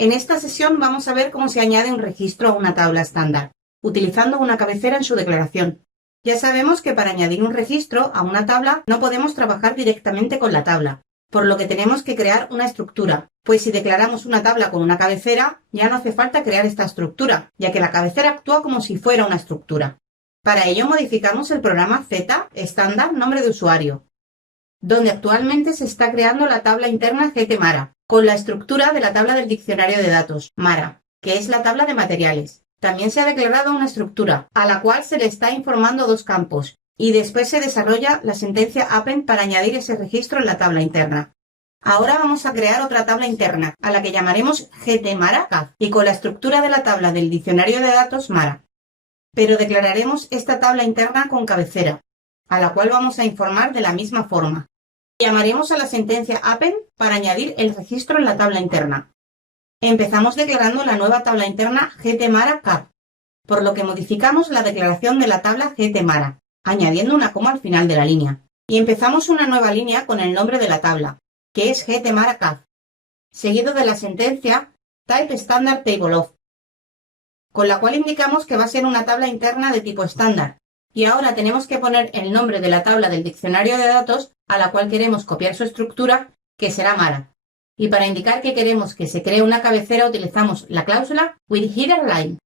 En esta sesión vamos a ver cómo se añade un registro a una tabla estándar, utilizando una cabecera en su declaración. Ya sabemos que para añadir un registro a una tabla no podemos trabajar directamente con la tabla, por lo que tenemos que crear una estructura, pues si declaramos una tabla con una cabecera, ya no hace falta crear esta estructura, ya que la cabecera actúa como si fuera una estructura. Para ello modificamos el programa Z estándar nombre de usuario, donde actualmente se está creando la tabla interna GTMara, con la estructura de la tabla del diccionario de datos, Mara, que es la tabla de materiales. También se ha declarado una estructura, a la cual se le está informando dos campos, y después se desarrolla la sentencia append para añadir ese registro en la tabla interna. Ahora vamos a crear otra tabla interna, a la que llamaremos GTMara, y con la estructura de la tabla del diccionario de datos Mara. Pero declararemos esta tabla interna con cabecera, a la cual vamos a informar de la misma forma. Llamaremos a la sentencia append para añadir el registro en la tabla interna. Empezamos declarando la nueva tabla interna GTMara, por lo que modificamos la declaración de la tabla GTMara, añadiendo una coma al final de la línea. Y empezamos una nueva línea con el nombre de la tabla, que es GTMara, seguido de la sentencia type standard table of, con la cual indicamos que va a ser una tabla interna de tipo estándar. Y ahora tenemos que poner el nombre de la tabla del diccionario de datos a la cual queremos copiar su estructura, que será Mara. Y para indicar que queremos que se cree una cabecera utilizamos la cláusula with header line.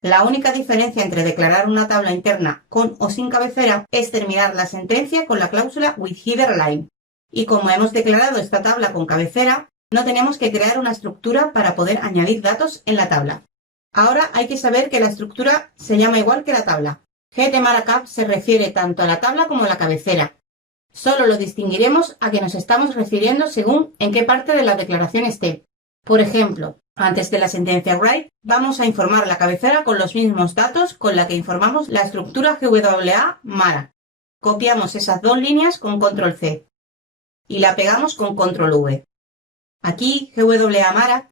La única diferencia entre declarar una tabla interna con o sin cabecera es terminar la sentencia con la cláusula with header line. Y como hemos declarado esta tabla con cabecera, no tenemos que crear una estructura para poder añadir datos en la tabla. Ahora hay que saber que la estructura se llama igual que la tabla. GTMara se refiere tanto a la tabla como a la cabecera. Solo lo distinguiremos a que nos estamos refiriendo según en qué parte de la declaración esté. Por ejemplo, antes de la sentencia write, vamos a informar la cabecera con los mismos datos con la que informamos la estructura GWA Mara. Copiamos esas dos líneas con control C y la pegamos con control V. Aquí GWA Mara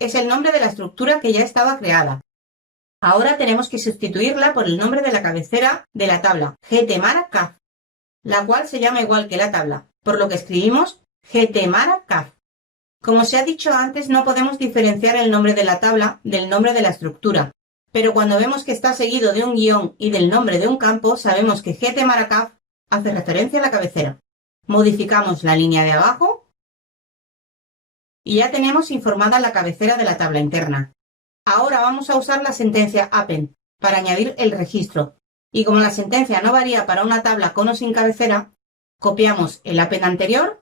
es el nombre de la estructura que ya estaba creada. Ahora tenemos que sustituirla por el nombre de la cabecera de la tabla, GTMara, la cual se llama igual que la tabla, por lo que escribimos GTMara. Como se ha dicho antes, no podemos diferenciar el nombre de la tabla del nombre de la estructura, pero cuando vemos que está seguido de un guión y del nombre de un campo, sabemos que GTMara hace referencia a la cabecera. Modificamos la línea de abajo y ya tenemos informada la cabecera de la tabla interna. Ahora vamos a usar la sentencia append para añadir el registro. Y como la sentencia no varía para una tabla con o sin cabecera, copiamos el append anterior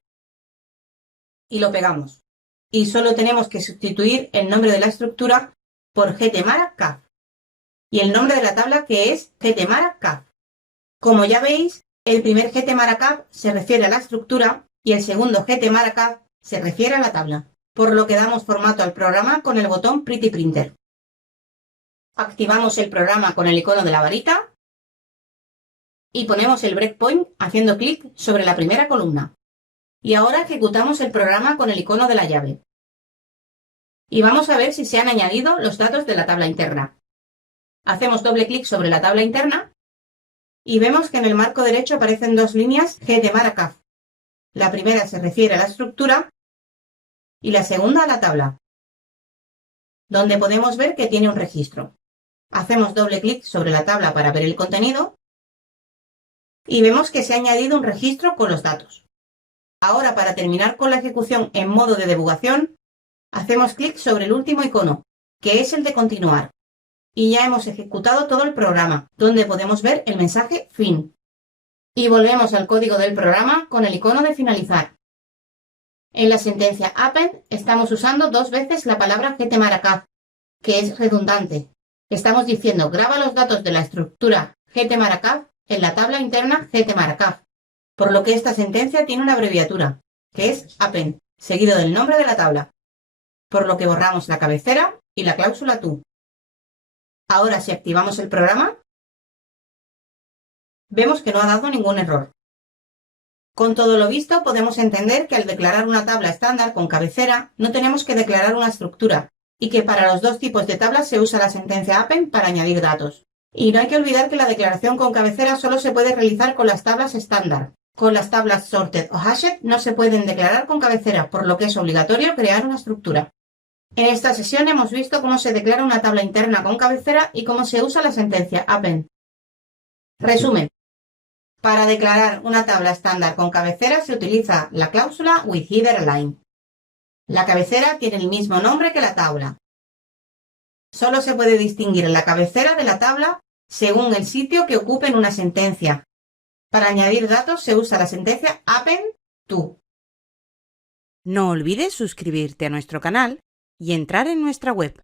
y lo pegamos. Y solo tenemos que sustituir el nombre de la estructura por GTMara y el nombre de la tabla, que es GTMara. Como ya veis, el primer GTMara se refiere a la estructura y el segundo GTMara se refiere a la tabla, por lo que damos formato al programa con el botón Pretty Printer. Activamos el programa con el icono de la varita y ponemos el breakpoint haciendo clic sobre la primera columna. Y ahora ejecutamos el programa con el icono de la llave. Y vamos a ver si se han añadido los datos de la tabla interna. Hacemos doble clic sobre la tabla interna y vemos que en el marco derecho aparecen dos líneas GTMara. La primera se refiere a la estructura y la segunda a la tabla, donde podemos ver que tiene un registro. Hacemos doble clic sobre la tabla para ver el contenido y vemos que se ha añadido un registro con los datos. Ahora, para terminar con la ejecución en modo de debugación, hacemos clic sobre el último icono, que es el de continuar. Y ya hemos ejecutado todo el programa, donde podemos ver el mensaje fin. Y volvemos al código del programa con el icono de finalizar. En la sentencia append estamos usando dos veces la palabra GTMara, que es redundante. Estamos diciendo graba los datos de la estructura GTMara en la tabla interna GTMara, por lo que esta sentencia tiene una abreviatura, que es append, seguido del nombre de la tabla, por lo que borramos la cabecera y la cláusula to. Ahora, si activamos el programa, vemos que no ha dado ningún error. Con todo lo visto, podemos entender que al declarar una tabla estándar con cabecera, no tenemos que declarar una estructura, y que para los dos tipos de tablas se usa la sentencia append para añadir datos. Y no hay que olvidar que la declaración con cabecera solo se puede realizar con las tablas estándar, Con las tablas sorted o hashed no se pueden declarar con cabecera, por lo que es obligatorio crear una estructura. En esta sesión hemos visto cómo se declara una tabla interna con cabecera y cómo se usa la sentencia append. Resumen. Para declarar una tabla estándar con cabecera se utiliza la cláusula with header align. La cabecera tiene el mismo nombre que la tabla. Solo se puede distinguir la cabecera de la tabla según el sitio que ocupe en una sentencia. Para añadir datos se usa la sentencia append to. No olvides suscribirte a nuestro canal y entrar en nuestra web